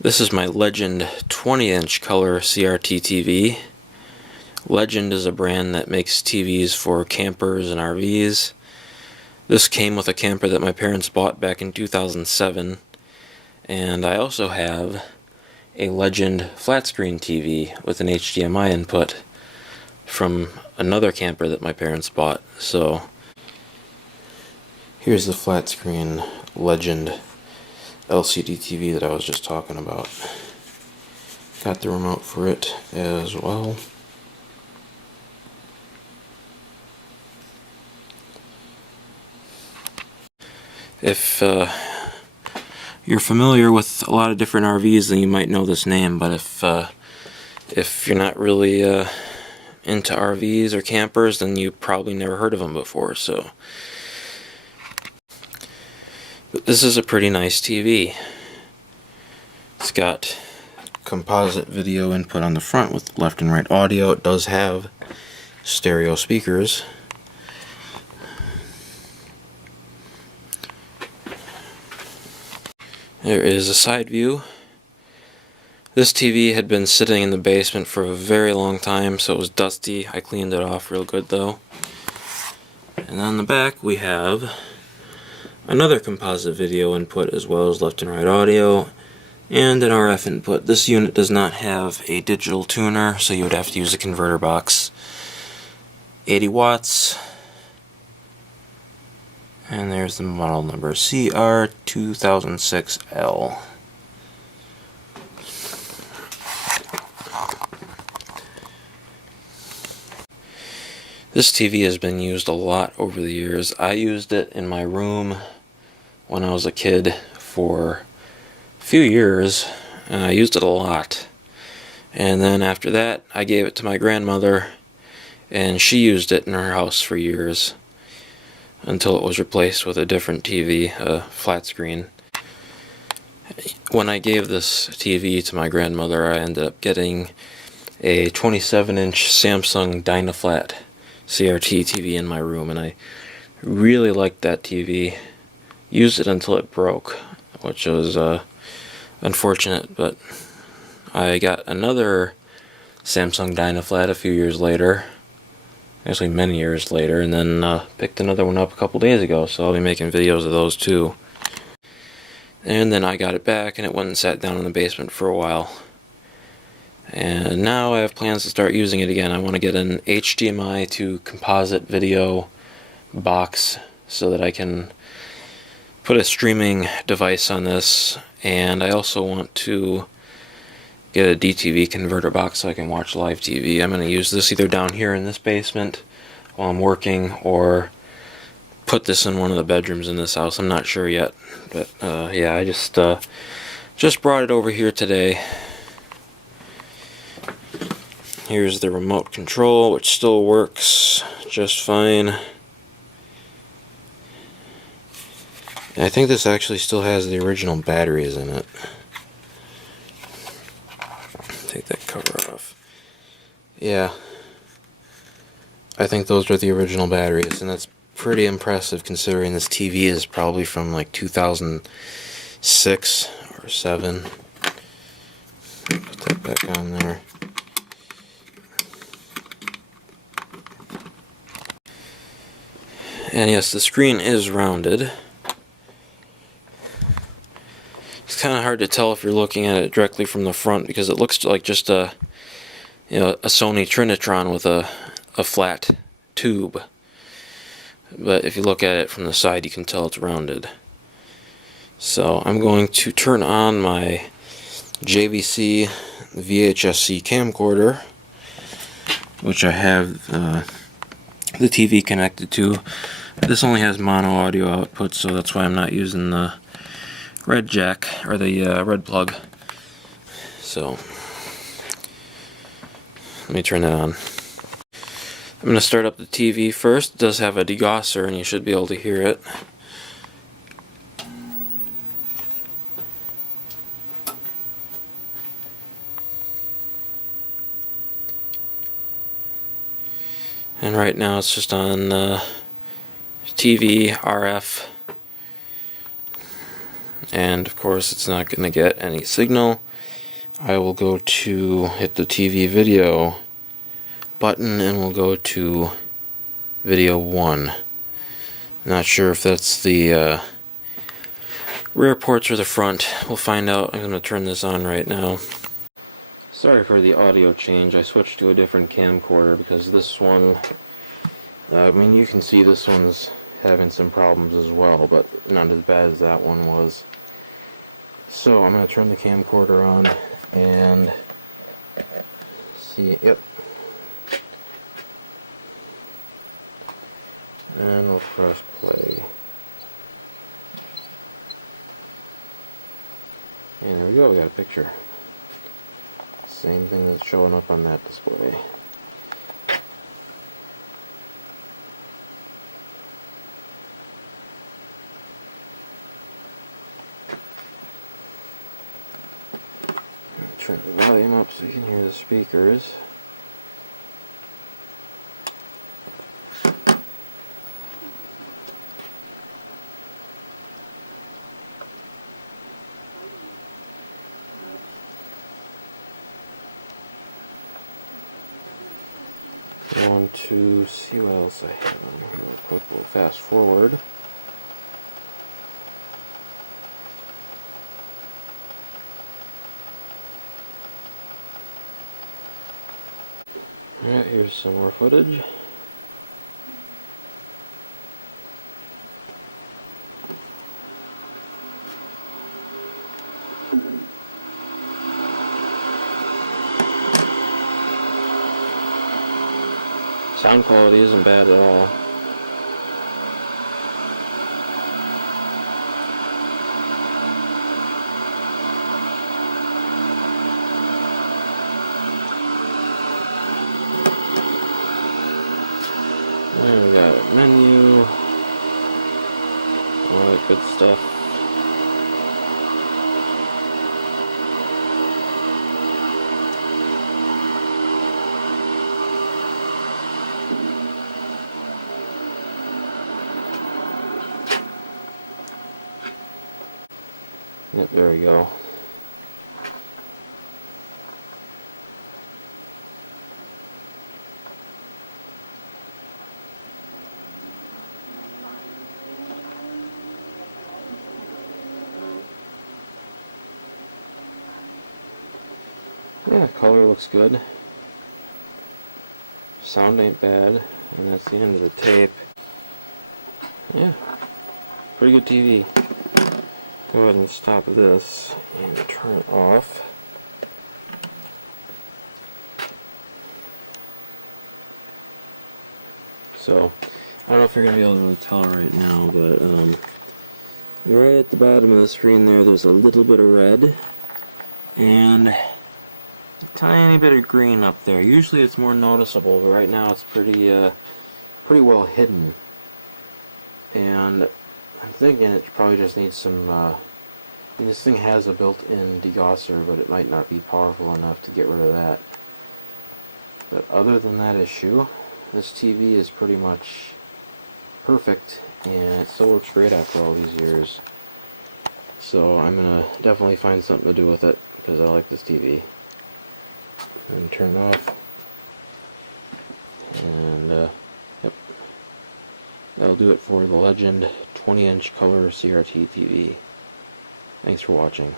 This is my Legend 20-inch color CRT TV. Legend is a brand that makes TVs for campers and RVs. This came with a camper that my parents bought back in 2007. And I also have a Legend flat screen TV with an HDMI input from another camper that my parents bought. So here's the flat screen Legend LCD TV that I was just talking about. Got the remote for it as well. If you're familiar with a lot of different RVs, then you might know this name, but if you're not really into RVs or campers, then you probably never heard of them before. But this is a pretty nice TV. It's got composite video input on the front with left and right audio. It does have stereo speakers. There is a side view. This TV had been sitting in the basement for a very long time, so it was dusty. I cleaned it off real good though. And on the back we have another composite video input as well as left and right audio and an RF input. This unit does not have a digital tuner, so you would have to use a converter box. 80 watts. And there's the model number, CR2006L. This TV has been used a lot over the years. I used it in my room when I was a kid for a few years, and I used it a lot. And then after that, I gave it to my grandmother, and she used it in her house for years, until it was replaced with a different TV, a flat screen. When I gave this TV to my grandmother, I ended up getting a 27-inch Samsung Dynaflat CRT TV in my room, and I really liked that TV. Used it until it broke, which was unfortunate, but I got another Samsung Dynaflat a few years later. Actually many years later, and then picked another one up a couple days ago, so I'll be making videos of those too. And then I got it back and it went and sat down in the basement for a while. And now I have plans to start using it again. I want to get an HDMI to composite video box so that I can put a streaming device on this, and I also want to get a DTV converter box so I can watch live TV. I'm going to use this either down here in this basement while I'm working, or put this in one of the bedrooms in this house. I'm not sure yet, but yeah, I just brought it over here today. Here's the remote control, which still works just fine. And I think this actually still has the original batteries in it. Take that cover off. Yeah, I think those are the original batteries, and that's pretty impressive considering this TV is probably from like 2006 or 7. Put that back on there. And yes, the screen is rounded. It's kind of hard to tell if you're looking at it directly from the front because it looks like just a Sony Trinitron with a flat tube. But if you look at it from the side, you can tell it's rounded. So I'm going to turn on my JVC VHS-C camcorder, which I have the TV connected to. This only has mono audio output, so that's why I'm not using the red jack, or the red plug. So let me turn that on. I'm going to start up the TV first. It does have a degausser, and you should be able to hear it. And right now it's just on TV, RF, and of course it's not going to get any signal. I will go to hit the TV video button and we'll go to video 1. Not sure if that's the rear ports or the front. We'll find out. I'm going to turn this on right now. Sorry for the audio change. I switched to a different camcorder because this one, I mean, you can see this one's having some problems as well, but not as bad as that one was. So I'm going to turn the camcorder on and see. Yep. And we'll press play. And there we go, we got a picture. Same thing that's showing up on that display. Turn the volume up so you can hear the speakers. I want to see what else I have on here real quick. We'll fast forward. Alright, here's some more footage. Sound quality isn't bad at all. And we got a menu, all that good stuff. Yep, there we go. Yeah, color looks good. Sound ain't bad. And that's the end of the tape. Yeah, pretty good TV. Go ahead and stop this and turn it off. So, I don't know if you're going to be able to tell right now, but right at the bottom of the screen there's a little bit of red and a tiny bit of green up there. Usually it's more noticeable, but right now it's pretty well hidden. And I'm thinking it probably just needs some, this thing has a built-in degausser, but it might not be powerful enough to get rid of that. But other than that issue, this TV is pretty much perfect, and it still works great after all these years. So I'm going to definitely find something to do with it, because I like this TV. And turn it off. And, yep. That'll do it for the Legend 20-inch color CRT TV. Thanks for watching.